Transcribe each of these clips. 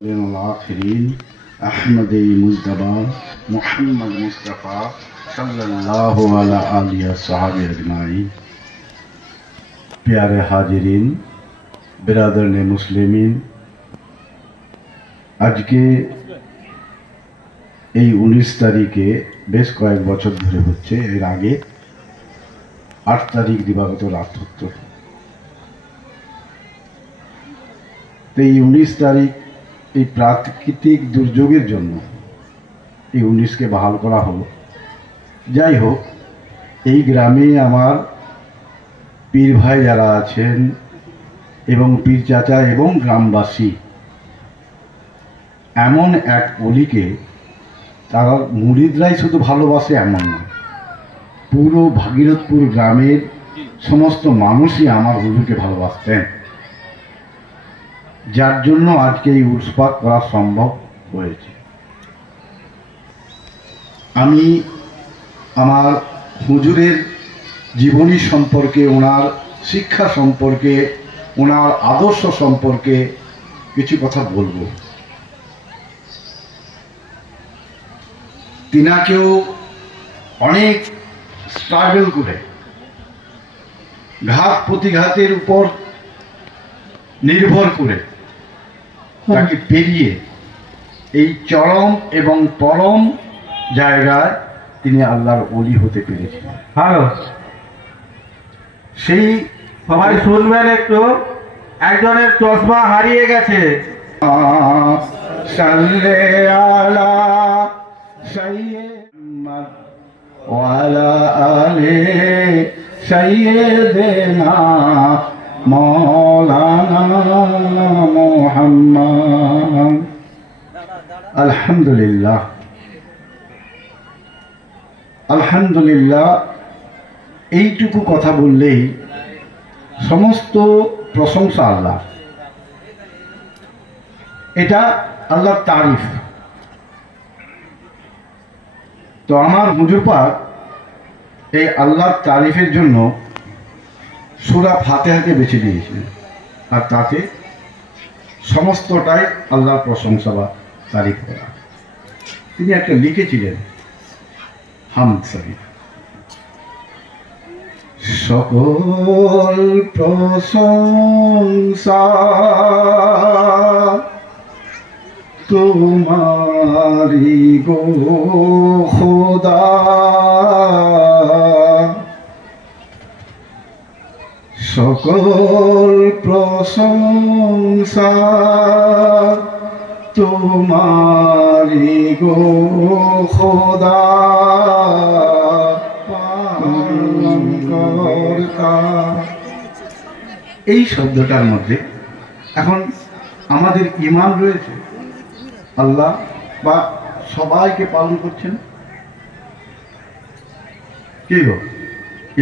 الآخرين أحمد مصطفى محمد مصطفى صلى الله على آله وصحبه أجمعين प्यारे हाजिरीन बिरादर ने मुस्लिमीन আজকে এই 19 তারিখে বেশ কয়েক বছর ধরে হচ্ছে এর আগে 8 তারিখ দিবাগত রাত হতো এই 19 তারিখ এই প্রাকৃতিক দুর্যোগের জন্য এই 19কে বহাল করা হলো। যাই হোক, এই গ্রামে আমার পীর ভাই যারা আছেন এবং পীর চাচা এবং গ্রামবাসী এমন এক অলিকে তারা মুরিদরাই শুধু ভালোবাসে এমন না, পুরো ভাগীরথপুর গ্রামের সমস্ত মানুষই আমার হুজুরকে ভালোবাসতেন, যার জন্য আজকে এই উৎসব করা সম্ভব হয়েছে। আমি আমার হুজুরের জীবনী সম্পর্কে, ওনার শিক্ষা সম্পর্কে, ওনার আদর্শ সম্পর্কে কিছু কথা বলবো। তিনাকেও অনেক স্ট্রাগল করে ঘাত প্রতিঘাতের উপর নির্ভর করে তাকে পেরিয়ে এই চরম এবং পরম জায়গায় তিনি আল্লাহর ওলি হতে পেরেছিলেন। হ্যালো, সেই সবাই শুনবেন একটু, একজনের চশমা হারিয়ে গেছে। সাল্লে আলা সাইয়্যিদিনা ওয়ালা আলি সাইয়্যিদিনা মৌলানা মুহাম্মদ। আলহামদুলিল্লাহ, আলহামদুলিল্লাহ, এইটুকু কথা বললেই সমস্ত প্রশংসা আল্লাহ। এটা আল্লাহর তারিফ। তো আমার হুজুর পাক এই আল্লাহর তারিফের জন্য সূরা ফাতিহাকে বেছে দিয়েছিলেন, আর তাতে সমস্তটাই আল্লাহর প্রশংসা বা তারিফ করা। তিনি একটা লিখেছিলেন হামদ শরীফ, সকল প্রশংসা তোমারি গো খোদা, সকল প্রশংসা তোমারি গো খোদা, এই শব্দটার মধ্যে এখন আমাদের ঈমান রয়েছে, আল্লাহ বা সবাইকে পালন করছেন। কি গো,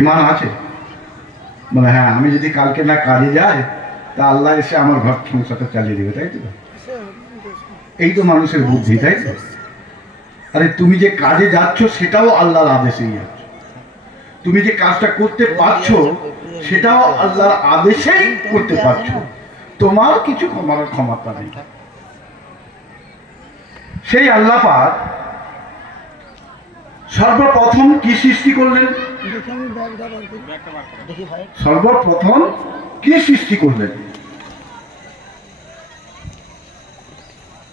ঈমান আছে? মানে হ্যাঁ, আমি যদি কালকে না কাজে যাই তা আল্লাহ এসে আমার ঘর সংসারটা চালিয়ে দেবে, তাই তো? এই তো মানুষের বুদ্ধি, তাই তো? আরে তুমি যে কাজে যাচ্ছ সেটাও আল্লাহর আদেশেই যাচ্ছ, তুমি যে কাজটা করতে পারছো সেটাও আল্লাহর আদেশেই করতে পারছো, তোমার কিছু করার ক্ষমতা নেই। সেই আল্লাহ পাক সর্বপ্রথম কি সৃষ্টি করলেন? সর্বপ্রথম কি সৃষ্টি করলেন?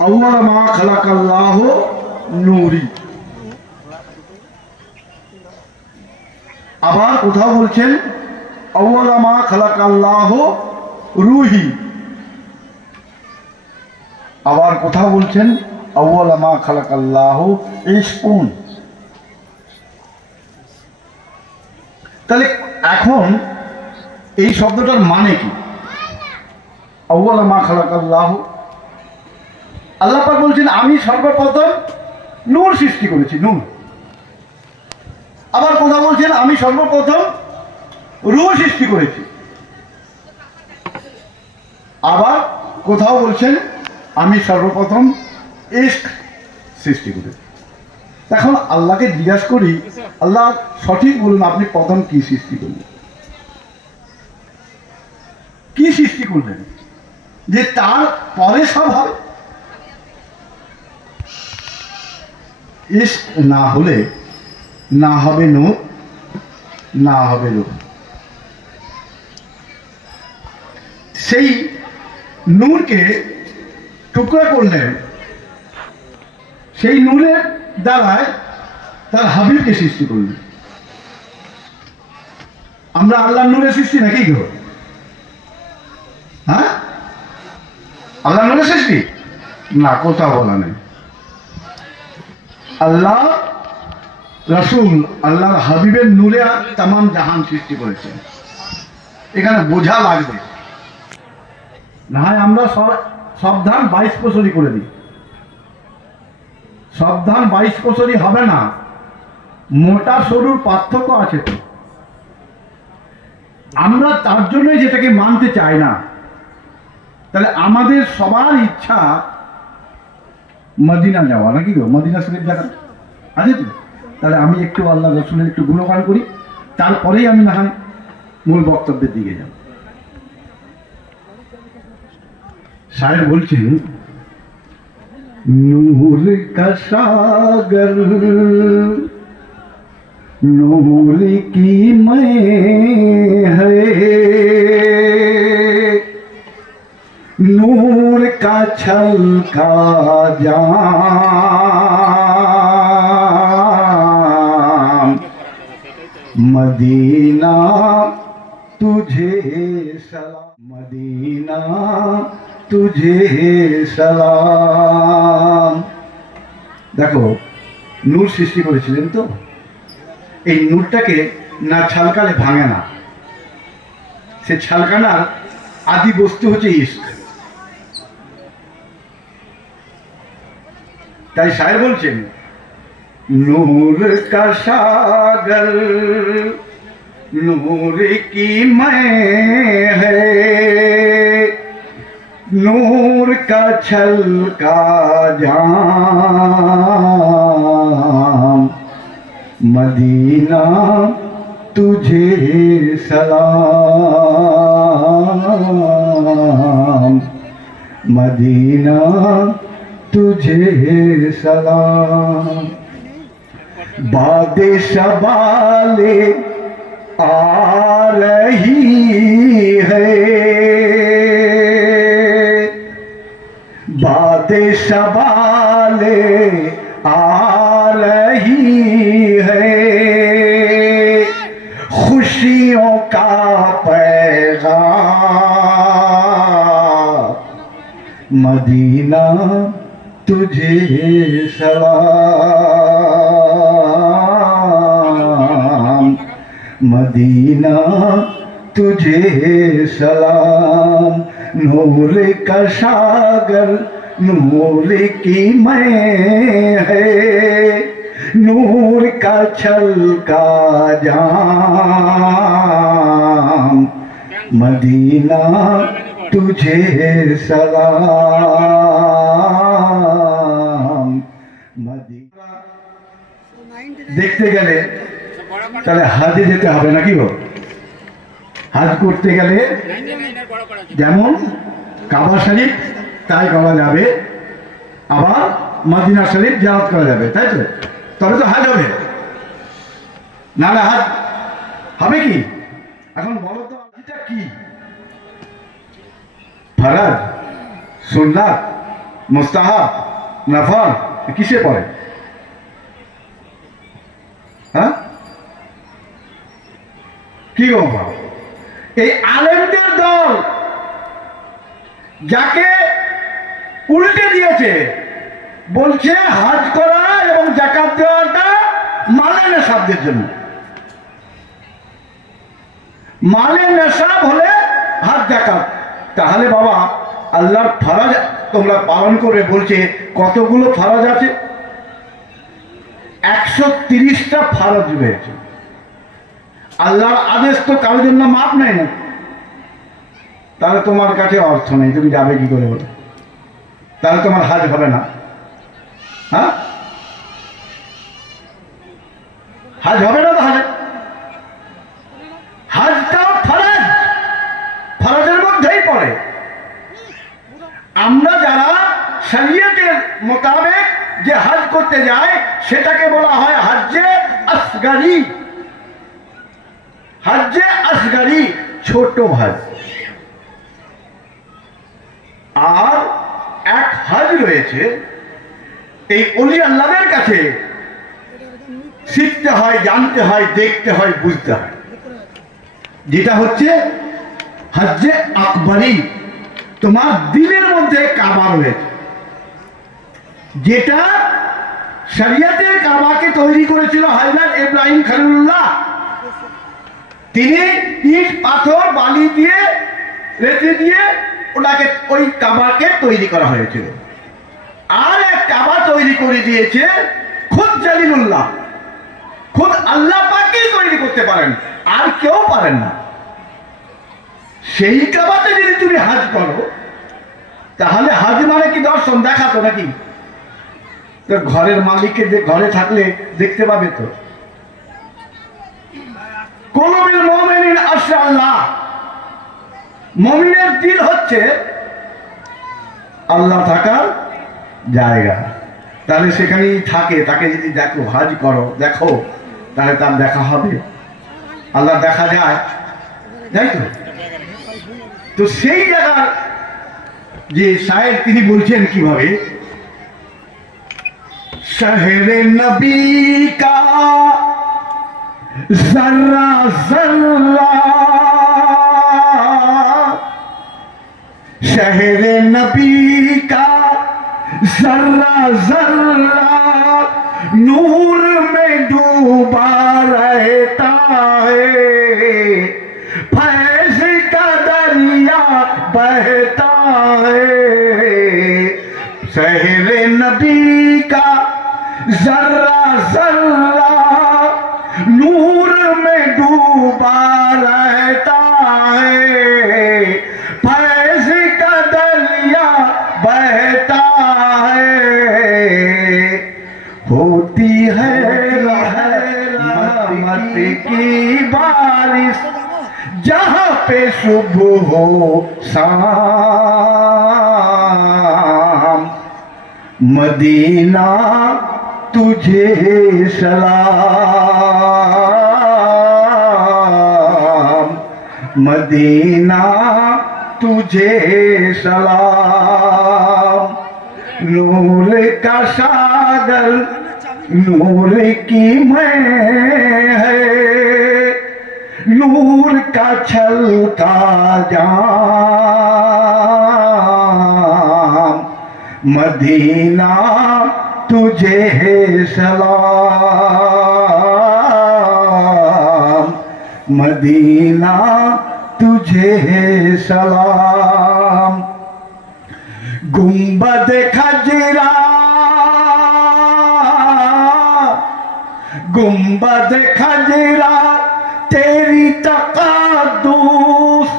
আউয়াল মা খালাকাল্লাহু নূরি। আবার কোথাও বলছেন আউয়াল মা খালাকাল্লাহু রূহি। আবার কোথাও বলছেন আউয়াল মা খালাকাল্লাহু ইশকুন। তাহলে এখন এই শব্দটার মানে কি? আউয়াল মা খালাকাল্লাহু, আল্লাহ পাক বলছেন আমি সর্বপ্রথম নূর সৃষ্টি করেছি, নূর। আবার কোথাও বলছেন আমি সর্বপ্রথম রূহ সৃষ্টি করেছি। আবার কোথাও বলছেন আমি সর্বপ্রথম ইশক সৃষ্টি করেছি। এখন আল্লাহকে জিজ্ঞাসা করি, আল্লাহ সঠিক বলুন, আপনি প্রথম কি সৃষ্টি করলেন? কি সৃষ্টি করলেন যে তার পরে সব হবে? ইশক না হলে না হবে নূর, না হবে রূপ। সেই নূরকে টুকরা করলেন, সেই নূরের দ্বারায় তার হাবিবকে সৃষ্টি করলেন। আমরা আল্লাহর নূরের সৃষ্টি নাকি গো? হ্যাঁ, আল্লাহর নূরের সৃষ্টি না, কোথাও বলা নেই। আল্লাহ রাসূল আল্লাহর হাবিবের নূরে তামাম জাহান সৃষ্টি করেছেন। এখানে বোঝা লাগবে না হয় আমরা সব ধান 22 বছরই করে দিই। সব ধান 22 বছরই হবে না, মোটা সরুর পার্থক্য আছে তো। আমরা তার জন্যই যেটাকে মানতে চাই না। তাহলে আমাদের সবার ইচ্ছা মদিনা যাওয়া নাকি গো? মদিনা শরীফ দেখা আছে তো? তাহলে আমি একটু আল্লাহ রসুলের একটু গুণগান করি, তারপরেই আমি না হয় মূল বক্তব্যের দিকে যাব। শায়ের বলছেন, নূর কা সাগর नूर की मैं है, नूर का छलका जाम, मदीना तुझे सलाम, मदीना तुझे सलाम। দেখো নূর সৃষ্টি করেছিলেন তো, এই নূরটাকে না ছালকালে ভাঙে না। সে ছালকানার আদি বস্তু হচ্ছে ইশক। তাই শায়ের বলছেন, নূর কা সাগর নূর কি मैं है, नूर का छलका जाम, मदीना तुझे सलाम, मदीना तुझे सलाम। बादे शबाले आ रही है, बादे शबाले आ रही है, खुशियों का पैगाम, मदीना तुझे सलाम, मदीना तुझे सलाम। नूर का सागर नूर की मैं है, नूर का छलका जाम, मदीना तुझे सलाम, मदीना। দেখতে গেলে তাহলে হাজে যেতে হবে নাকি গো? হাজ করতে গেলে যেমন কাবা শরীফ তাই করা যাবে, আবার মদিনা শরীফ জিয়ারত করা যাবে, তাই তো? তবে তো হাজ হবে, নাহলে হাজ হবে কি? এখন বলো তো এটা কি? ফরজ, সুন্নাত, মুস্তাহাব, নফল কিসে পড়ে? হ্যাঁ কি গো? এই আলেমদের দল যাকে উল্টে দিয়েছে, বলছে হজ করা এবং যাকাত দেওয়াটা মালে নেশাবদের জন্য। মালে নেশাব হলে হজ যাকাত। তাহলে বাবা আল্লাহর ফরজ তোমরা পালন করে, বলছে কতগুলো ফরজ আছে? 130টা ফরজ রয়েছে। আল্লাহর আদেশ তো কারোর জন্য মাপ নেই না। তাহলে তোমার কাছে অর্থ নেই, তুমি যাবে কি করে বলো? তাহলে তোমার হাজ হবে না। হ্যাঁ, হাজ হবে না। তাহলে হাজটাও ফরজ, ফরজের মধ্যেই পড়ে। আমরা যারা শরীয়তের মোতাবেক যে হজ করতে যায় সেটাকে বলা হয় হজ্জে আসগারি। হজ্জে আসগারি, ছোট হজ। আর এক হজ রয়েছে, এই ওলি আল্লাহদের কাছে শিখতে হয়, জানতে হয়, দেখতে হয়, বুঝতে হয়, যেটা হচ্ছে হজ্জে আকবরি। তোমার দিলের মধ্যে কাবা রয়েছে, যেটা শরিয়তের কাবাকে তৈরি করেছিল হযরত ইব্রাহিম খলিলুল্লাহ। তিনি ইট পাথর বালি দিয়ে রেতে দিয়ে ওটাকে ওই কাবাকে তৈরি করা হয়েছিল। আর এক কাবা তৈরি করে দিয়েছে খুদ জলিলুল্লাহ, খুদ আল্লাহ পাকই তৈরি করতে পারেন, আর কেউ পারেন না। সেই কাবাতে যদি তুমি হজ করো, তাহলে হজ মানে কি দর্শন দেখা তো নাকি? তোর ঘরের মালিককে ঘরে থাকলে দেখতে পাবে তো। কুলুবিল মুমিনিন আশরাল্লাহ, মুমিনের দিল হচ্ছে আল্লাহ থাকার জায়গা। তাহলে সেখানেই থাকে, তাকে যদি দেখো, হজ করো, দেখো, তাহলে তার দেখা হবে। আল্লাহ দেখা যায়, তাই তো? তো সেই জায়গার যে শায়ের তিনি বলছেন কিভাবে, শহরে নবী কা জর্রা জর্রা, শহরে নবী কা জর্রা জর্রা नूर में डूबा रहता है, फैज़ का दरिया बहता है। शहर नबी का जर्रा जर्रा नूर में डूबा रहता है, फैज़ का दरिया बहता है। होती है रहमत की बारिश जहाँ पे सुबह हो शाम, मदीना तुझे सलाम, मदीना तुझे सलाम। नूर का सागर नूर की मैं है, नूर का छलका जाम, मदीना तुझे सलाम, मदीना तुझे सलाम। गुंबद खजरा गुंबद खजरा तेरी तक़द्दुस,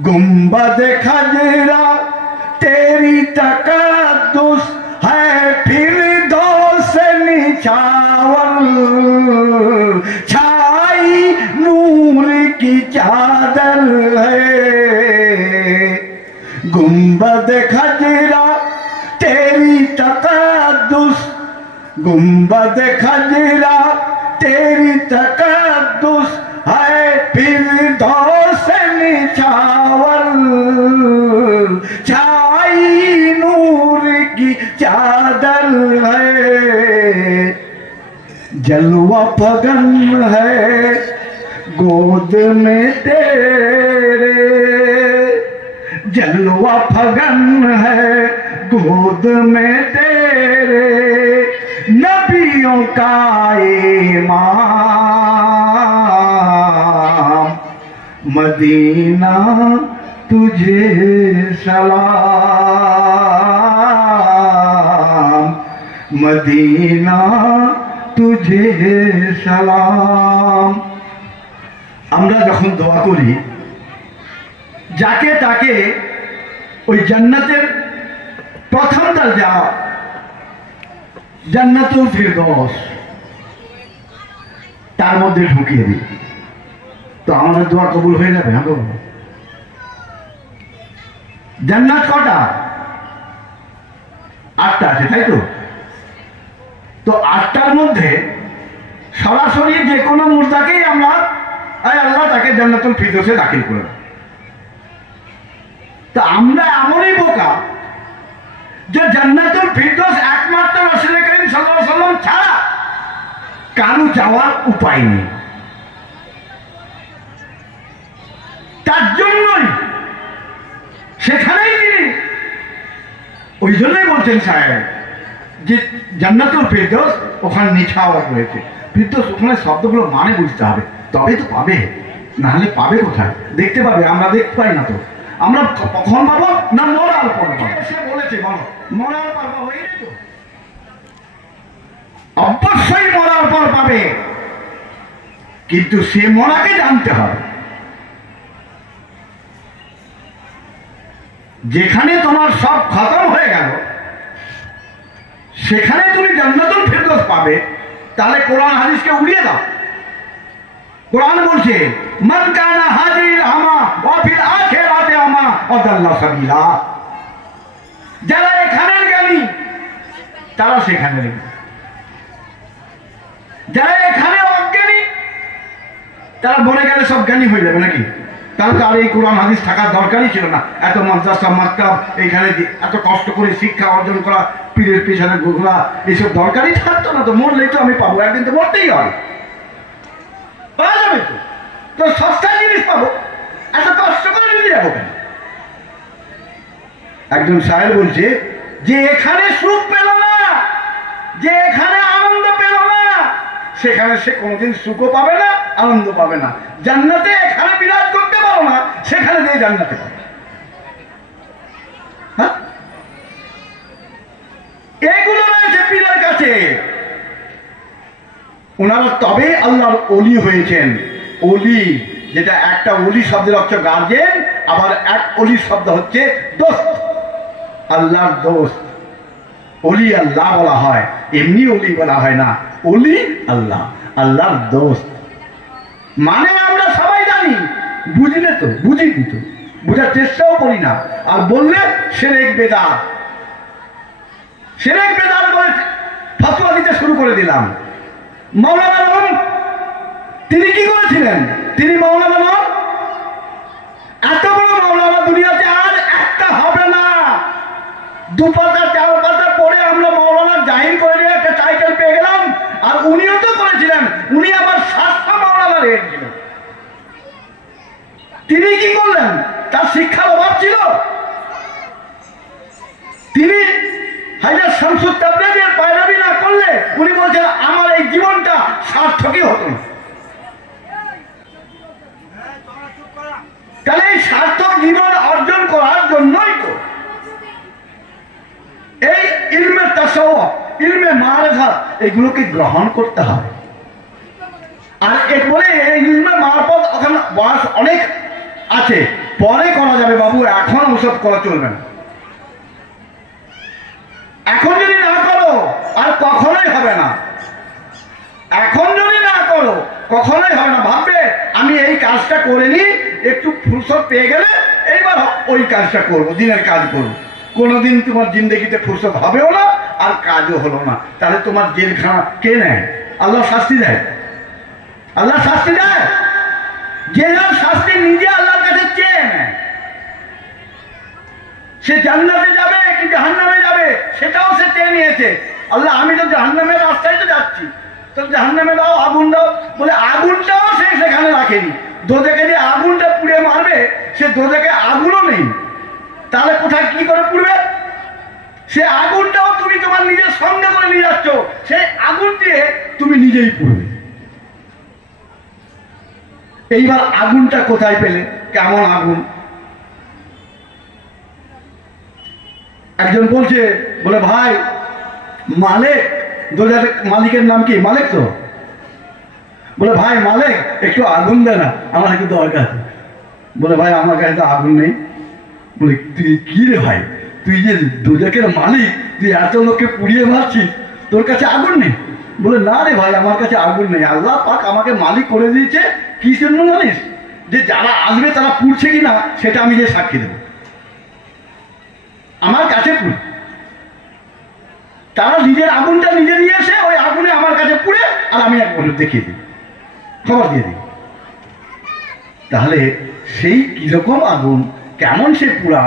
गुंबद खजरा तेरी तक़द्दुस है, फिरदौस निछावर छाई नूर की चादर है। गुंबद खजरा तेरी तक़द्दुस, गुंबद खजरा तेरी तक़द्दुस है, फिरदौस निछावर छाई नूर की चादर है। जलवा फगन है गोद में तेरे, जलवा फगन है गोद में तेरे, नबियों का इमाम, मदीना तुझे सलाम, मदीना तुझे सलाम। আমরা যখন দোয়া করি, যাকে তাকে ওই জান্নাতের প্রথম দরজা জান্নাতুল ফিরদৌস তার মধ্যে ঢুকিয়ে দিই, তো আমাদের দোয়া কবুল হয়ে যাবে। হ্যাঁ, জান্নাত কটা? 8টা আছে, তাই তো? তো 8টার মধ্যে সরাসরি যে কোনো মুর্দাকেই আমরা আল্লাহ তাকে জান্নাতুল ফিরদৌসে দাখিল করে দেব। তা আমরা এমনই বোকা যে জান্নাতুল ফিরদৌস একমাত্র রাসূল করিম সাল্লাল্লাহু আলাইহি ওয়াসাল্লাম ছাড়া কারো যাওয়ার উপায় নেই। তার জন্যই সেখানেই তিনি ওই জন্যই বলছেন সাহেব যে জান্নাতুল ফিরদৌস ওখানে নিছাওয়ার রয়েছে। ফিরদৌস ওখানে শব্দগুলো মানে বুঝতে হবে, তবেই তো পাবে, নাহলে পাবে কোথায়? দেখতে পাবে, আমরা দেখতে পাই না তো। আমরা কখন পাবো না মরার পর পাবো। সে বলেছে বলো মরার পর পাবো, এই তো অবশ্যই মরার পর পাবে, কিন্তু সে মরাকে জানতে হবে। যেখানে তোমার সব খতম হয়ে গেল সেখানে তুমি জান্নাতুল ফিরদৌস পাবে, তাহলে কোরআন হাদিসকে উড়িয়ে দাও। কোরআন বলছে মান কানা হাজির আমা ওয়া ফিল আখিরাতি আমা ওয়া দাল্লা সাবিলা। যারা এখানের জ্ঞানী তারা সেখানে জ্ঞানী, যারা এখানে অজ্ঞানী তারা মনে গেলে সব জ্ঞানী হয়ে যাবে নাকি? তাহলে তো আর এই কোরআন হাদিস থাকার দরকারই ছিল না। এত মাদ্রাসা মাক্তাব এইখানে এত কষ্ট করে শিক্ষা অর্জন করা, পীরের পেছনে ঘোরা, এইসব দরকারই থাকতো না। তো মরলেই তো আমি পাবো, একদিন তো মরতেই হয়, পাওয়া যাবে তো। তো সস্তার জিনিস পাবো, এত কষ্ট করে নিতে যাবো কেন? একজন শায়ের বলছে যে এখানে সুখ পেল না, যে এখানে আনন্দ পেল না, সেখানে সে কোনোদিন সুখও পাবে না, আনন্দ পাবে না। জান্নাতে এখানে বিরাজ করতে পারো না, সেখানে দিয়ে জান্নাতে পাবে। হ্যাঁ, এগুলো রয়েছে পীরের কাছে। ওনারা তবে আল্লাহর ওলি হয়েছেন। ওলি, যেটা একটা ওলি শব্দের অর্থ গার্জেন, আবার এক ওলি শব্দ হচ্ছে দোস্ত, আল্লাহর দোস্ত। ওলি আল্লাহ বলা হয়, এমনি ওলি বলা হয় না। ওলি আল্লাহ, আল্লাহর দোস্ত। মানে আমরা সবাই জানি, বুঝলে তো বুঝিনি তো, বোঝার চেষ্টাও করি না, আর বললে শিরক বেদাত, শিরক বেদাত বলে ফতোয়া দিতে শুরু করে দিলাম। মাওলানা রুম তিনি কি করেছিলেন? তিনি মাওলানা নন, এত বড় মাওলানা দুনিয়াতে আর একটা হবে না। 2 পাতা 4 পাতা পড়ে আমরা মাওলানা জাহির করে নিয়ে একটা টাইটেল পেয়ে গেলাম। আর উনিও তো করেছিলেন, উনি আবার 700 মাওলানা রেখেছিলেন। তিনি কি করলেন? তার শিক্ষার অভাব ছিল? তিনি হাজার শামসুত তাবরেজের পায়রাবি না করলে উনি বলছেন আমার এই জীবনটা সার্থকই হতো না। তাহলে এই সার্থক জীবন অর্জন করার জন্যই তো এই ইলমে তাসাউফ, ইলমে মারিফাত এগুলোকে গ্রহণ করতে হবে। আর এরপরে এই ইলমে মারিফাত ওখানে বয়স অনেক আছে, পরে করা যাবে বাবু, এখন ওসব করা চলবে না। এখন যদি না করো আর কখনোই হবে না, এখন যদি না করো কখনোই হবে না। ভাববে আমি এই কাজটা করে নি, একটু ফুরসত পেয়ে গেলে এইবার ওই কাজটা করব, দিনের কাজ করব। কোনোদিন তোমার জিন্দগিতে ফুরসত হবেও না, আর কাজও হলো না। তাহলে তোমার জেলখানা কে নেয়? আল্লাহ শাস্তি দেয়, আল্লাহ শাস্তি দেয়। যে শাস্তি নিজে আল্লাহর কাছে চেয়ে নেয়, সে জান্নাতে যাবে কি জাহান্নামে যাবে সেটাও সে চেয়ে নিয়েছে। আল্লাহ আমি তো জাহান্নামের রাস্তায় তো যাচ্ছি, তো জাহান্নামে দাও, আগুন দাও, বলে আগুনটাও সে সেখানে রাখেনি। দোজখে যে আগুনটা পুড়ে মারবে, সে দোজখে আগুনও নেই, তাহলে কোথায় কি করে পুড়বে? সে আগুনটাও তুমি তোমার নিজের সঙ্গে করে নিয়ে যাচ্ছ, সেই আগুন দিয়ে তুমি নিজেই পুড়বে। এইবার আগুনটা কোথায় পেলে? কেমন আগুন? একজন বলছে, বলে ভাই মালিক, দোজার মালিকের নাম কি? মালিক তো। বলে ভাই মালিক একটু আগুন দে না, আমার একটু দরকার। বলে ভাই আমার কাছে তো আগুন নেই। বলে তুই কি রে ভাই, তুই যে দোজাকের মালিক, তুই এত লোককে পুড়িয়ে মারছিস, তোর কাছে আগুন নেই? বলে না রে ভাই আমার কাছে আগুন নেই। আল্লাহ পাক আমাকে মালিক করে দিয়েছে, কি জন্য জানিস? যে যারা আসবে তারা পুড়ছে কিনা সেটা আমি যে সাক্ষী দেব, আমার কাছে পুড়। তারা নিজের আগুনটা নিজে নিয়ে এসে ওই আগুনে আমার কাছে পুড়ে আর আমি এক বছর দেখিয়ে দিই, খবর দিয়ে দিই। তাহলে সেই কিরকম আগুন, কেমন সে পুরা,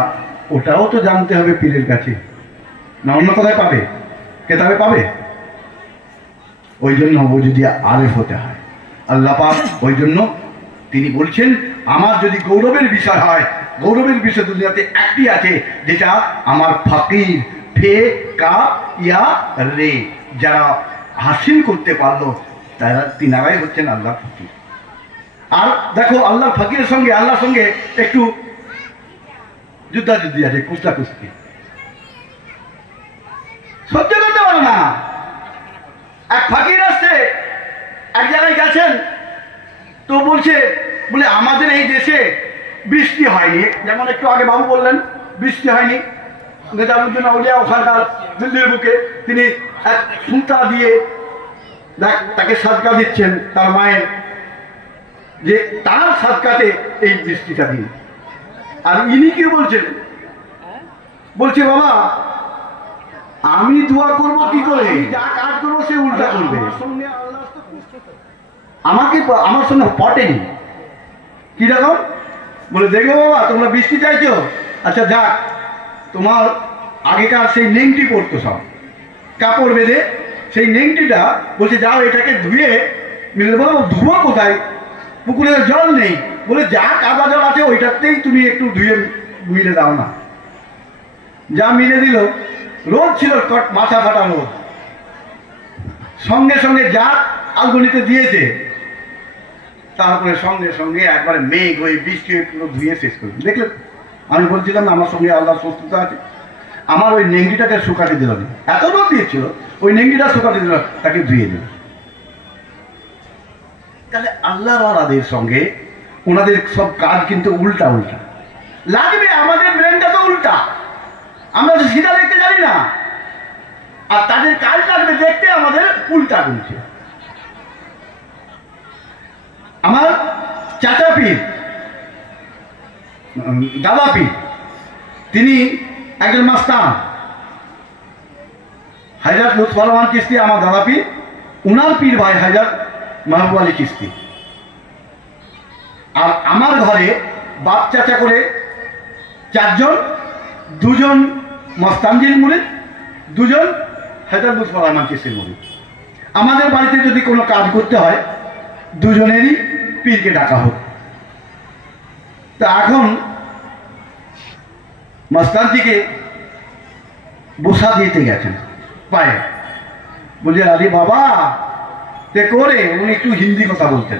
ওটাও তো জানতে হবে পীরের কাছে, না অন্য কোথায় পাবে? কেতাবে পাবে? ওই জন্য ও যদি আরেফ হতে হয়, আল্লাহ পাক ওই জন্য তিনি বলছেন, আমার যদি গৌরবের বিষয় হয়, গৌরবের বিষয় দুনিয়াতে একটি আছে, যেটা আমার ফকির ফে কা ইয়া রে, যারা হাসিল করতে পারলো তারা তিনারাই হচ্ছেন আল্লাহর ফকির। আর দেখো আল্লাহর ফকিরের সঙ্গে আল্লাহর সঙ্গে একটু যুদ্ধাযুদ্ধি আছে, কুস্তা কুস্তি, সহ্য করতে পারে না। এক ফকির আসছে, এক জায়গায় গেছেন, তো বলছে বলে আমাদের এই দেশে বৃষ্টি হয়নি, যেমন একটু আগে বাবু বললেন বৃষ্টি হয়নি। নেজামুদ্দিন আউলিয়া ওখানকার দিল্লির বুকে তিনি এক সুতা দিয়ে তাকে সাদকা দিচ্ছেন, তার মায়ের, যে তার সাদকাতে এই বৃষ্টিটা দিন। আর ইনি কি বলছেন? বলছে বাবা আমি দোয়া করব কি করে, যা কাজ করবো সে উল্টা করবে, আমাকে আমার সঙ্গে পটেনি। কি রকম? বলে দেখো বাবা তোমরা বৃষ্টি চাইছো, আচ্ছা যাক, তোমার আগেকার সেই নেংটি পড়তো সব কাপড় বেঁধে, সেই নেংটিটা বলছে যাও এটাকে ধুয়ে মিলে। বলো ধুবো কোথায়, পুকুরে জল নেই। বলে যা কাদা জল আছে ওইটাতেই তুমি একটু ধুয়ে মিলে দাও না। যা মিলে দিল, রোদ ছিল, মাথা ফাটা রোদ, সঙ্গে সঙ্গে যা আলগনিতে দিয়েছে, তারপরে সঙ্গে সঙ্গে একবারে মেঘ হয়ে বৃষ্টি হয়ে পুরো ধুয়ে শেষ করে দেখলেন। আমি বলছিলাম না আমার সঙ্গে আল্লাহর শত্রুতা আছে, আমার ওই নেংটিটাকে শুকাতে দিল না, এত রোদ দিয়েছিল, ওই নেংটিটা শুকাতে দিল, তাকে ধুয়ে দিল। তাহলে আল্লাহর ওয়ালাদের সঙ্গে ওনাদের সব কাজ কিন্তু উল্টা উল্টা লাগবে। আমাদের ব্রেনটা তো উল্টা, আমরা তো সিধা দেখতে জানি না, আর তাদের কাজ লাগবে দেখতে আমাদের উল্টা গুনছে। আমার চাচা পীর, দাদা পীর, তিনি একজন মাস্তান, হাজরত লুৎফর রহমান চিশতি আমার দাদা পীর, উনার পীর ভাই হাজরত মাহবুব আলী চিশতি। আর আমার ঘরে বাপ চাচা করে চারজন, দুজন মস্তানজির মুরিদ, দুজন হাজরত লুৎফর রহমান চিশতির মুরিদ। আমাদের বাড়িতে যদি কোনো কাজ করতে হয় দুজনেরই পীরকে ডাকা হোক। তা এখন মস্তানজিকে বসা দিতে গেছেন পায়ে, বলে আরে বাবা তে করে, উনি একটু হিন্দি কথা বলতেন,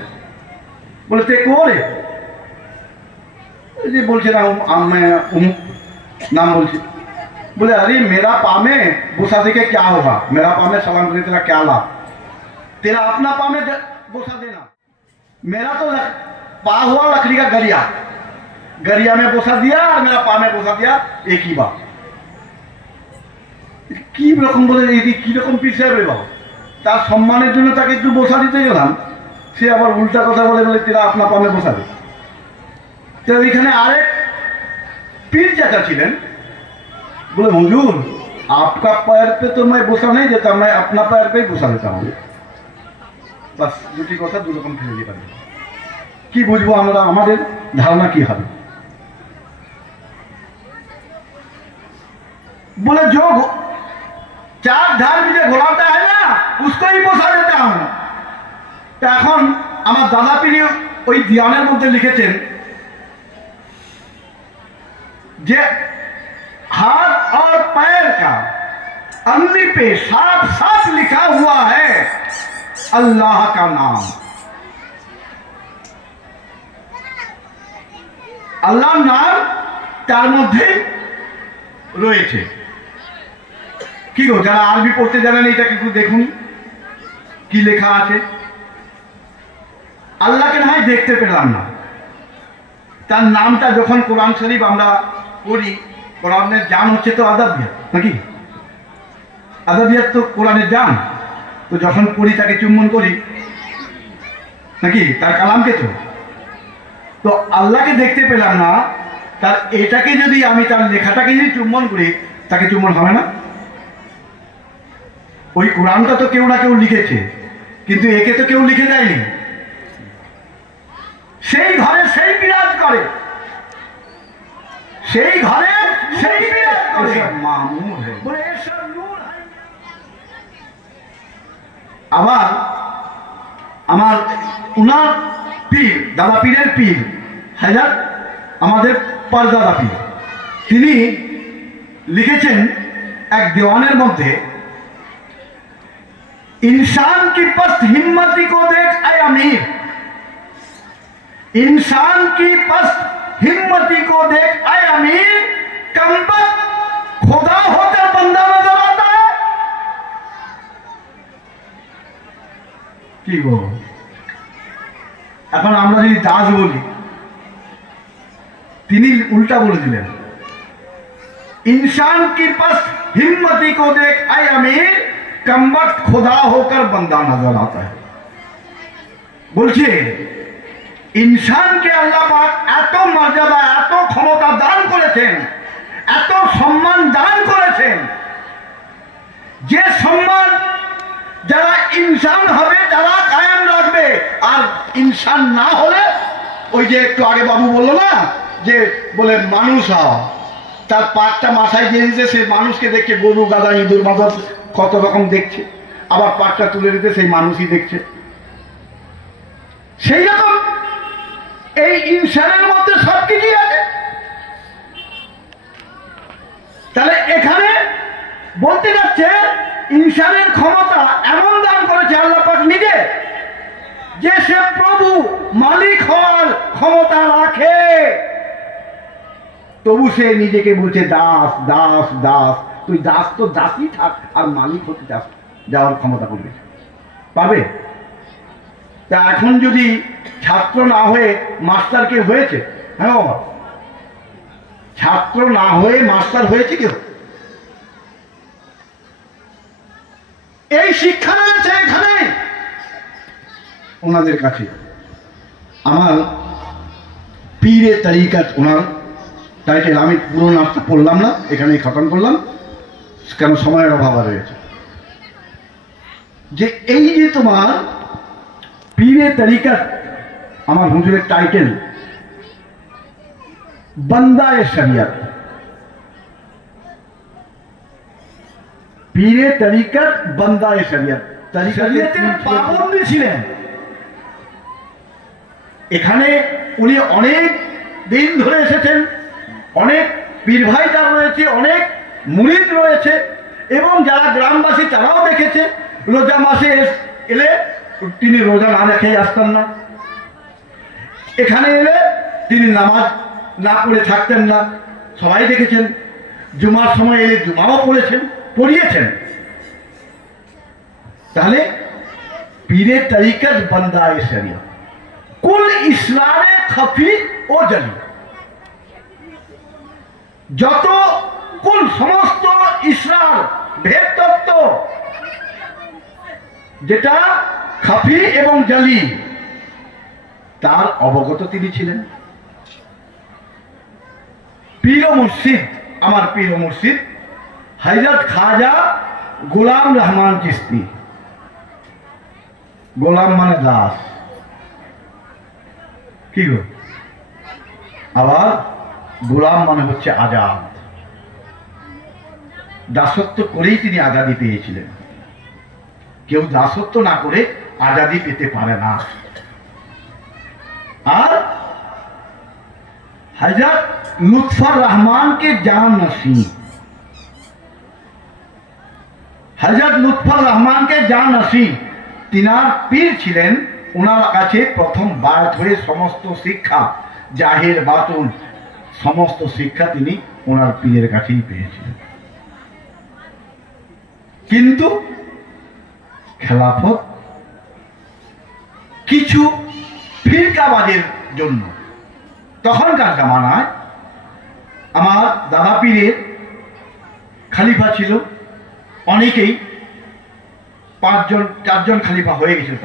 বলে তে করে, যে বলছে না অমুক नाम बोलते। बोले अरे मेरा पा में बोसा दे के क्या होगा, मेरा पा में सलाम करने तेरा क्या लाभ, तेरा अपना पा में बोसा देना, मेरा तो पा हुआ लकड़ी का गरिया, गरिया में बोसा दिया और मेरा पा में बोसा दिया, एक ही बात। কি রকম বলে এই কি রকম পীর সাহেব রে বাবা, তার সম্মানের জন্য তাকে একটু বসা দিতে গেলাম, সে আবার উল্টা কথা বলে বলে তেরা আপনা পামে বসাবে। তো ওইখানে আরেক पीर चाचा छिलेन, बोले हुजूर आपका पैर पे तो मैं बोसा नहीं देता, मैं अपना पैर पे ही बोसा देता हूँ। बस দুটি কথা দু রকম ফেলে দিতে পারি, কি বুঝবো আমরা, আমাদের ধারণা কি হবে। बोले जो चार धार में जो घोड़ाता है ना उसको ही बोसा देता हूँ। এখন আমার দাদা পীর ওই ধ্যানের মধ্যে লিখেছেন जे हाथ और पैर का अंगली पे साफ साफ लिखा हुआ है अल्लाह का नाम, अल्लाह नाम तार मध्य रयेछे। कि गो যারা আরবি পড়তে জানেন এটা একটু দেখুন কি লেখা আছে। আল্লাহকে না হয় দেখতে পেলাম না, তার নামটা যখন কোরআন শরীফ আমরা পড়ি, কোরআনের জান হচ্ছে তো আদাবিয়াত, নাকি আদাবিয়াত তো কোরআনের জান, তো যখন পড়ি তাকে চুম্বন করি নাকি, তার কালামকে তো আল্লাহকে দেখতে পেলাম না, তার এটাকে যদি আমি তার লেখাটাকে যদি চুম্বন করি তাকে চুম্বন হবে না? ওই কোরআনটা তো কেউ না কেউ লিখেছে, কিন্তু একে তো কেউ লিখে দেয়নি। সেই ঘরে সেই বিরাজ করে, সেই ঘরে সেই বিরাজ করে। মামুন বলে এসব নূর। আবার আমার উনার পীর, দাদা পীরের পীর হাজার আমাদের পরদাদা পীর, তিনি লিখেছেন এক দেওয়ানের মধ্যে, इंसान की पस्त हिम्मती को देख ऐ अमीर, इंसान की पस्त हिम्मती को देख ऐ अमीर, कमबख्त खुदा होकर बंदा नजर आता है। কি গো, এখন আমরা যদি দাস বলি, তিনি উল্টা বলে দিলেন, इंसान की पस्त हिम्मती को देख ऐ अमीर, कमबख्त खुदा होकर बंदा नजर आता है। বলছে ইনসানকে আল্লাহ পাক এত মর্যাদা, এত ক্ষমতা দান করেছেন, এত সম্মান দান করেছেন, যে সম্মান যারা ইনসান হবে, যারা কায়েম রাখবে। আর ইনসান না হলে, ওই যে একটু আগে বাবু বললো না, যে বলে মানুষ হওয়া, তার পাটটা মাথায় দিয়ে দিতে, সে মানুষকে দেখছে গরু, গাদা, ইঁদুর, বাঁদর কত রকম দেখছে, আবার পাটটা তুলে দিতে সেই মানুষই দেখছে। সেই রকম এই ইনসানের মধ্যে সব কিছুই আছে। তাহলে এখানে বলতে যাচ্ছে, ইনসানের ক্ষমতা এমন দান করেছে আল্লাহ পাক নিজে, যে সে প্রভু মালিক হওয়ার ক্ষমতা রাখে, তবু সে নিজেকে বলছে দাস দাস দাস। তুই দাস তো দাসই থাক, আর মালিক হতে দাস যাওয়ার ক্ষমতা করবে, পাবে? তা এখন যদি ছাত্র না হয়ে মাস্টার কেউ হয়েছে? হ্যাঁ বাবা, ছাত্র না হয়ে মাস্টার হয়েছে কেউ? এই শিক্ষা রয়েছে এখানে ওনাদের কাছে। আমার পীরে তরিকত ওনার টাইটেল, আমি পুরো নামটা পড়লাম না, এখানেই খতম করলাম, কেন সময়ের অভাব রয়েছে। যে এই যে তোমার পীরে তরিকত, আমার হুজুরের টাইটেল বান্দায়ে শরিয়ত, পীরে তরিকত বান্দায়ে শরিয়ত, শরিয়তের পাবন্দি ছিলেন। এখানে উনি অনেক দিন ধরে এসেছেন, অনেক পীর ভাই যারা রয়েছে, অনেক মুরিদ রয়েছে, এবং যারা গ্রামবাসী তারাও দেখেছে। রোজা মাসে এলে তিনি রোজা না রেখেই আসতেন না, এখানে এলে তিনি নামাজ না পড়ে থাকতেন না, সবাই দেখেছেন। জুমার সময় এলে জুমাও পড়িয়েছেন। তাহলে পীরে তরিকত বান্দায়ে শরিয়ত, কুল ইসলামে খফি ও জলি, যত কুল সমস্ত ইসলাম ভেদ তত্ত্ব, যেটা খাফি এবং জালি, তার অবগত তিনি ছিলেন। পীর ও মুর্শিদ, আমার পীর ও মুর্শিদ হযরত খাজা গোলাম রহমান চিশতি। গোলাম মানে দাস, কি গো? আবার গোলাম মানে হচ্ছে আজাদ। দাসত্ব করেই তিনি আজাদি পেয়েছিলেন। কেউ দাসত্ব না করে আজাদি পেতে পারে না। আর হযরত লুৎফর রহমানকে জানশীন, হযরত লুৎফর রহমানকে জানশীন, তিনার পীর ছিলেন। ওনার কাছে প্রথম বায়াত হয়ে সমস্ত শিক্ষা, জাহির বাতুন, সমস্ত শিক্ষা তিনি ওনার পীরের কাছেই পেয়েছিলেন। কিন্তু খেলাফত কিছু ফিরকাবাদের জন্য, তখনকার জামানায় আমার দাদা পীরের খলিফা ছিল অনেকেই, 4জন খলিফা হয়ে গেছিল।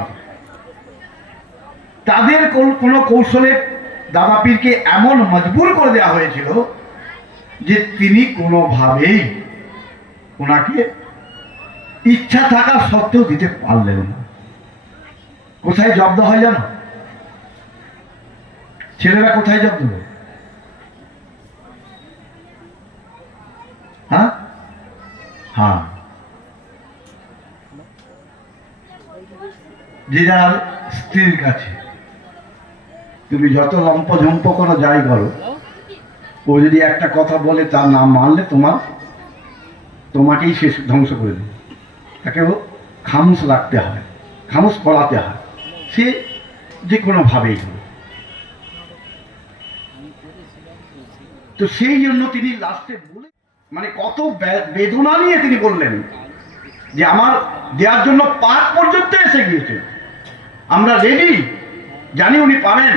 তাদের কোনো কৌশলে দাদা পীরকে এমন মজবুর করে দেওয়া হয়েছিল যে তিনি কোনোভাবেই ওনাকে ইচ্ছা থাকা সত্ত্বেও দিতে পারলেন না। কোথায় জব্দ হয় জানো? ছেলেরা কোথায় জব্দ হয়? হ্যাঁ হ্যাঁ, যে যার স্ত্রীর কাছে। তুমি যত লম্পঝম্প করো, যাই করো, ও যদি একটা কথা বলে তার নাম মানলে তোমাকেই সে ধ্বংস করে দেবে। তাকে ও খামোশ রাখতে হয়, খামোশ করাতে হয়, সে যে কোনোভাবেই হবে। তো সেই জন্য তিনি লাস্টে বলে, মানে কত বেদনা নিয়ে তিনি বললেন যে আমার দেওয়ার জন্য পাক পর্যন্ত এসে গিয়েছে, আমরা রেডি, জানি উনি পাবেন,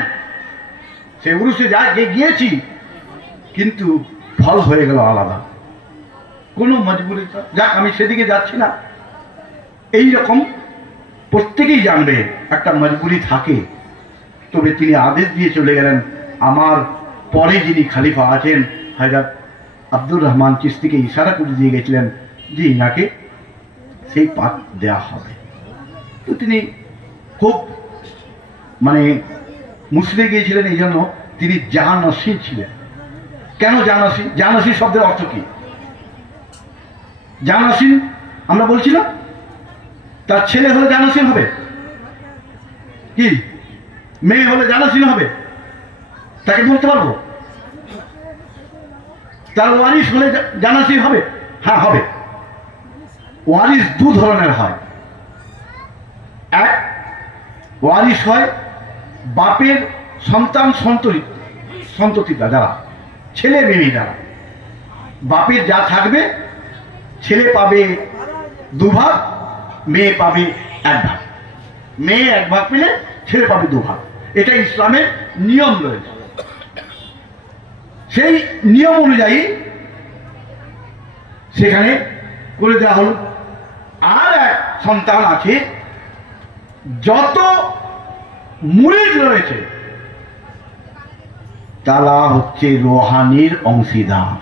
সে উরুসে গিয়েছি, কিন্তু ফল হয়ে গেল আলাদা, কোনো মজবুরি। যাক, আমি সেদিকে যাচ্ছি না। এই রকম প্রত্যেকেই জানবে একটা মজবুরি থাকে। তবে তিনি আদেশ দিয়ে চলে গেলেন, আমার পরে যিনি খালিফা আছেন হযরত আব্দুর রহমান চিশতিকে ইশারা করে দিয়ে গেছিলেন যে ইনাকে সেই পাক দেয়া হবে। তো তিনি খুব মানে মুসলিম গিয়েছিলেন, এই জন্য তিনি জানশীন ছিলেন। কেন জানশীন? জানশীন শব্দের অর্থ কি? জানশীন আমরা বলছিলাম, তার ছেলে হলে জানশীন হবে কি, মেয়ে হলে জানশীন হবে, তাকে বলতে পারবো? তার ওয়ারিশ হলে জানাসীন হবে? হ্যাঁ হবে। ওয়ারিশ দু ধরনের হয়। এক, ওয়ারিশ হয় বাপের সন্তান সন্ততিরা, যারা ছেলে মেয়ে, যারা বাপের যা থাকবে, ছেলে পাবে 2 ভাগ, মেয়ে পাবে 1 ভাগ। মেয়ে 1 ভাগ পেলে ছেলে পাবে 2 ভাগ। এটা ইসলামের নিয়ম রয়েছে। সেই নিয়ম অনুযায়ী সেখানে করে দেওয়া হল। আর এক সন্তান আছে, যত মুরিদ রয়েছে তারা হচ্ছে রোহানির অংশীদার।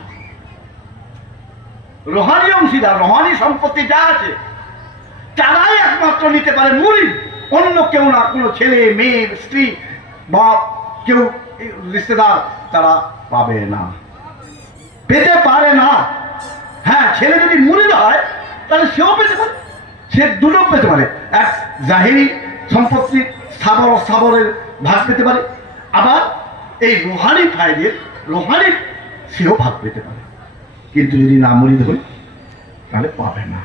রোহানি অংশীদার, রোহানি সম্পত্তি যা আছে তারাই একমাত্র নিতে পারে মুরিদ, অন্য কেউ না। কোনো ছেলে মেয়ে স্ত্রী বা কেউ রিশতেদার তারা পাবে না, পেতে পারে না। হ্যাঁ, ছেলে যদি মুরিদ হয় তাহলে সেও পেতে পারে, সে দুটো পেতে পারে। এক, জাহেরি সম্পত্তি স্থাবরের ভাগ পেতে পারে, আবার এই রোহানি ফায়দের রোহানির সেও ভাগ পেতে পারে। কিন্তু যদি না মুরিদ হয় তাহলে পাবে না।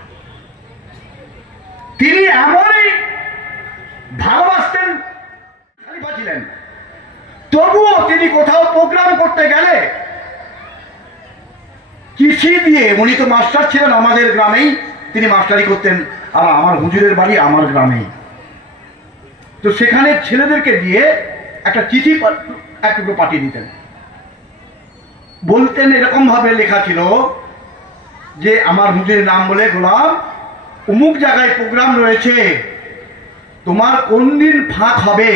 তিনি এমনই ভালোবাসতেন, খালিফা ছিলেন, তবুও তিনি কোথাও প্রোগ্রাম করতে গেলে কৃষি দিয়ে, উনি তো মাস্টার ছিলেন, আমাদের গ্রামেই তিনি মাস্টারি করতেন, আর আমার হুজুরের বাড়ি আমার গ্রামেই। তো সেখানে ছেলেদেরকে দিয়ে একটা চিঠি একটু পাঠিয়ে দিতেন। বলতেন, এরকম ভাবে লেখা ছিল যে আমার হুজুরের নাম বলে, গোলাম অমুক জায়গায় প্রোগ্রাম রয়েছে, তোমার কোন দিন ফাঁক হবে,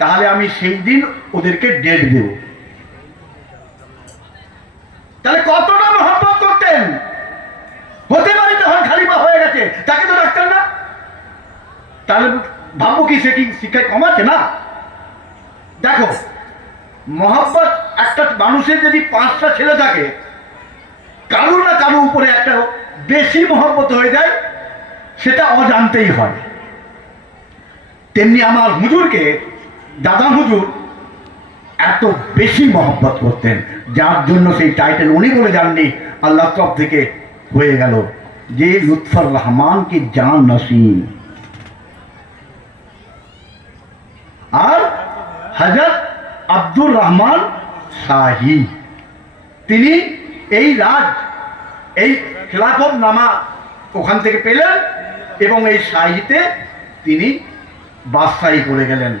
তাহলে আমি সেই দিন ওদেরকে ডেট দেব। তাহলে কতটা মহব্বত করতেন! হতে পারে তখন খালিফা হয়ে গেছে, তাকে তো রাখতেন না। তাহলে ভাববো কি সে কি শিক্ষায় কমাচ্ছে না? দেখো, মহব্বত একটা মানুষের যদি 5টা ছেলে থাকে, কারো না কারো উপরে একটা বেশি মহব্বত হয়ে যায়, সেটা অজান্তেই হয়। তেমনি আমার হুজুরকে দাদা হুজুর এত বেশি মহব্বত করতেন, যার জন্য সেই টাইটেল উনি বলে যাননি, আল্লাহ তরফ থেকে হয়ে গেল যে লুৎফর রহমান কি জান নসীম। আর হযরত আব্দুর রহমান শাহী, তিনি এই এই খেলাফত নামা ওখান থেকে পেলেন, এবং এই শাহীতে তিনি বাদশাহী করে গেলেন।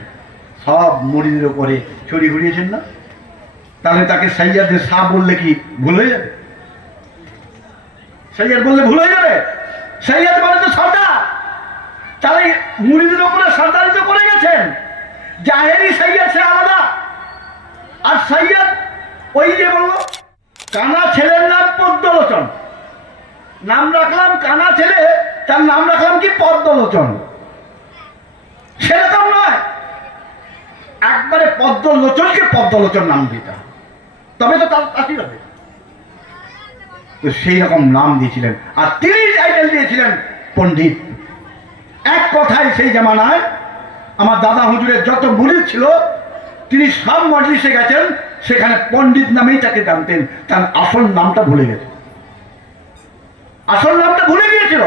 সব মুরিদের উপরে ছড়ি ঘুরিয়েছেন না? তাহলে তাকে সৈয়দের শাহ বললে কি ভুল হয়ে যাবে? সৈয়দ বললে ভুল হয়ে যাবে? সৈয়দ মানে তো সর্দার, তাহলে মুরিদের উপরে সর্দারিত্ব করে গেছেন। জাহেরি সৈয়দ সে আলাদা, আর সৈয়দ ওই যে বললো কানা ছেলের নাম পদ্মলোচন, নাম রাখলাম কানা ছেলে, তার নাম রাখলাম কি পদ্মলোচন। সেরকম নয়, একবারে পদ্মলোচনকে পদ্মলোচন নাম দিতে হবে, তবে তো তার তাঁতি হবে। তো সেই রকম নাম দিয়েছিলেন, আর তিনি টাইটেল দিয়েছিলেন পণ্ডিত। এক কথায় সেই জামানায় আমার দাদা হুজুরের যত মুরিদ ছিল, তিনি সব মজলিসে গেছেন, সেখানে পণ্ডিত নামেই তাকে জানতেন। তার আসল নামটা ভুলে গেছে, আসল নামটা ভুলে গিয়েছিল।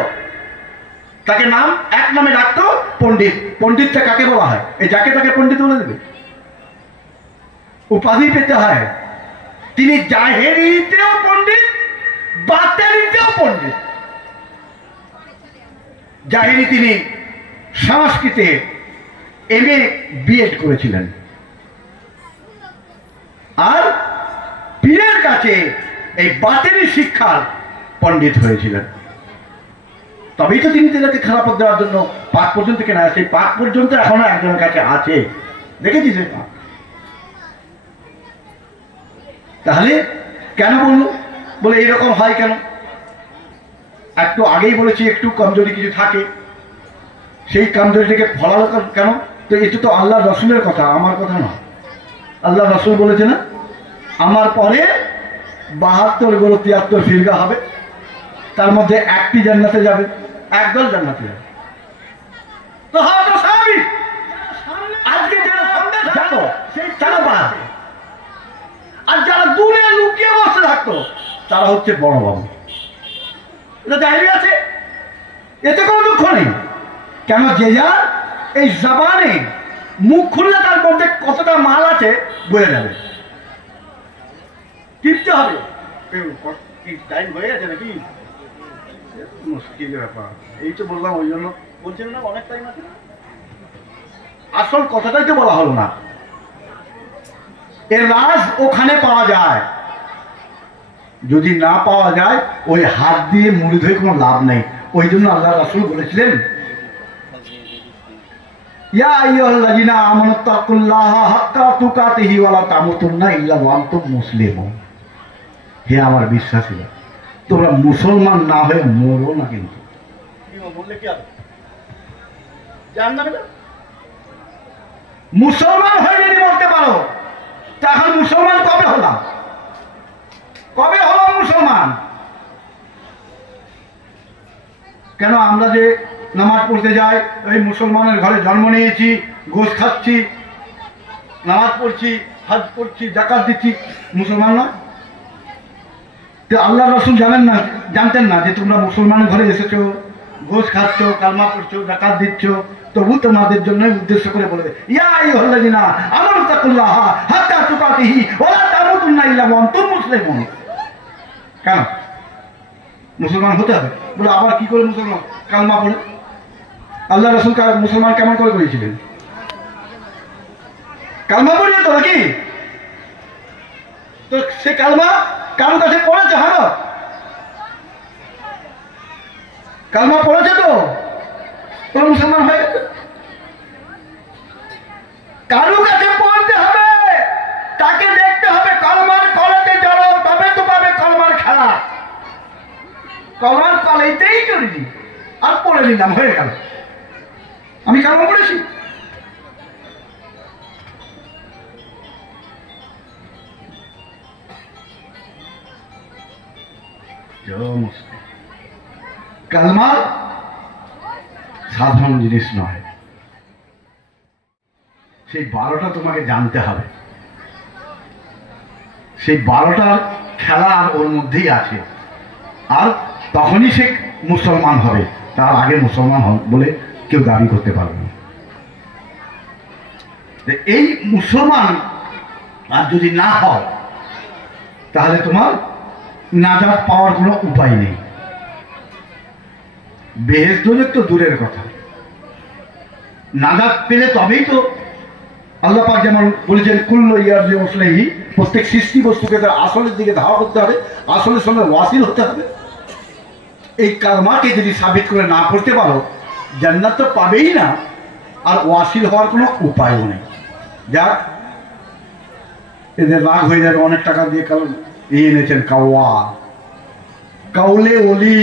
তাকে নাম এক নামে ডাকতো পণ্ডিত। পণ্ডিতটা কাকে বলা হয়? এই যাকে তাকে পণ্ডিত বলে দেবে, উপাধি পেতে হয়। তিনি জাহেরিতেও পণ্ডিত, বাতেনিতেও পণ্ডিত। জাহেরি তিনি সংস্কৃতে MA BEd করেছিলেন, আর পীরের কাছে এই বাতেনি শিক্ষার পণ্ডিত হয়েছিলেন। তবেই তো তিনি তাদেরকে খেলাফত দেওয়ার জন্য পাক পর্যন্ত কেনা, সেই পাক পর্যন্ত এখনো একজনের কাছে আছে, দেখেছিস? তাহলে কেন বললো? বলে এইরকম হয় কেন? একটু আগেই বলেছি একটু কমজোরি কিছু থাকে, সেই কমজোরিটাকে ফলালো কেন? তো এটা তো আল্লাহ রসুলের কথা, আমার কথা নয়। আল্লাহ রসুল বলেছে না, আমার পরে 72 বলো 73 ফিরকা হবে, তার মধ্যে একটি জান্নাতে যাবে, একদল জান্নাতে যাবে। তো হওয়া তো স্বাভাবিক। আজকে যারা সামনে থাকতো তারা বাদ, আর যারা দূরে লুকিয়ে বসে থাকতো তারা হচ্ছে বড় বাবু। এটা জাহেরি আছে, এতে কোনো দুঃখ নেই। কেন? যে যার এই জবানে মুখ খুললে তার মধ্যে কতটা মাল আছে বলে যাবে, টিপতে হবে। টাইম হয়ে গেছে নাকি? মুশকিল ব্যাপার। এই তো বললাম, ওই জন্য বলছিলেন না অনেক টাইম আছে। আসল কথাটাই তো বলা হলো না। এর রাজ ওখানে পাওয়া যায়, যদি না পাওয়া যায় ওই হাত দিয়ে মুড়ি ধরে কোনো লাভ নেই। ওই জন্য আল্লাহ রাসূল বলেছিলেন, ইয়া আইয়ুহাল্লাযীনা আমানু তাকুল্লাহা হাক্কা তুকাতিহি ওয়া লা তামুতুন্না ইল্লা ওয়া আনতুম মুসলিমুন। হে আমার বিশ্বাসীরা, তোমরা মুসলমান না হয়ে মরো না। কিন্তু বললে কি হবে? জাহান্নামে যাবে। মুসলমান হয়ে যদি মরতে পারো, তাহলে মুসলমান কবে হলাম? কবে হলাম মুসলমান? কেন আমরা যে নামাজ পড়তে যাই, ওই মুসলমানের ঘরে জন্ম নিয়েছি, গোশ খাচ্ছি, নামাজ পড়ছি, হজ করছি, যাকাত দিচ্ছি, মুসলমান নয়? তো আল্লাহ রাসূল জানতেন না যে তোমরা মুসলমানের ঘরে এসেছো, গোশ খাচ্ছ, কালমা পড়ছো, যাকাত দিচ্ছ, তবু তোমাদের জন্য উদ্দেশ্য করে বলে দেয়, ইয়া আইয়ুহাল্লাযীনা আমানু তাকুল্লাহা হাক্কা তুকাতিহি ওয়া লা তামুতুন্না ইল্লা ওয়া আনতুম মুসলিমুন। কেন মুসলমান হতে হবে? বলে আবার কি করে মুসলমান? কালমা পড়ে। আল্লাহ রাসূল মুসলমান কেমন করে করেছিলেন? কালমা পড়িয়ে তো নাকি? তো সে কালমা কারোর কাছে পড়েছে? হ্যাঁ, কালমা পড়েছে তো মুসলমান হয়ে গেছে। কারো কাছে পড়তে হবে, তাকে দেখতে হবে, কলমার কলেতে জড়ো, তবে তো পাবে কলমার খেলা। কলমার কলেতেই চড়িনি আর পড়ে নিলাম, হয়ে গেল, আমি কালমা পড়েছি। কালমা সাধারণ জিনিস নয়, সেই 12টা তোমাকে জানতে হবে। সেই 12টার খেলা আর ওর মধ্যেই আছে, আর তখনই সে মুসলমান হবে, তার আগে মুসলমান বলে কেউ দাবি করতে পারবে না। এই মুসলমান আর যদি না হয়, তাহলে তোমার নাজাত পাওয়ার কোনো উপায় নেই। বেহেশত তো দূরের কথা, নাজাত পেলে তবেই তো আল্লাহ পাক যেমন বলেছেন, কুল্লু ইয়ারজি মুসলিহি, প্রত্যেক সৃষ্টি বস্তুকে তার আসলের দিকে ধাওয়া করতে হবে, আসলের সঙ্গে ওয়াসিল হতে হবে। এই কালমাকে যদি সাবিত করে না করতে পারো, জান্নাত তো পাবেই না, আর ওয়াসিল হওয়ার কোনো উপায়ও নেই। যাক, এদের রাগ হয়ে যাবে, অনেক টাকা দিয়ে কাল এনেছেন কাউয়া, কাউলে ওলি,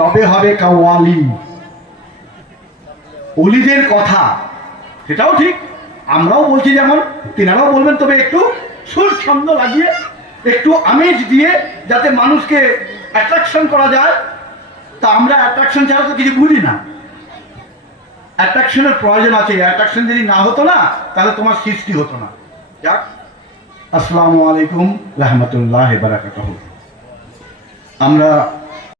তবে হবে কাওয়ালি। অলিদের কথা সেটাও ঠিক, আমরাও বলছি যেমন, তিনারাও বলবেন, তবে একটু সুর ছন্দ লাগিয়ে, একটু আমেজ দিয়ে, যাতে মানুষকে অ্যাট্রাকশন করা যায়। তা আমরা অ্যাট্রাকশন ছাড়া তো কিছু বুঝি না। অ্যাট্রাকশনের প্রয়োজন আছে, অ্যাট্রাকশন যদি না হতো না তাহলে তোমার সৃষ্টি হতো না। যাক, আসসালামু আলাইকুম রহমতুল্লাহ বারাকাতুহু। আমরা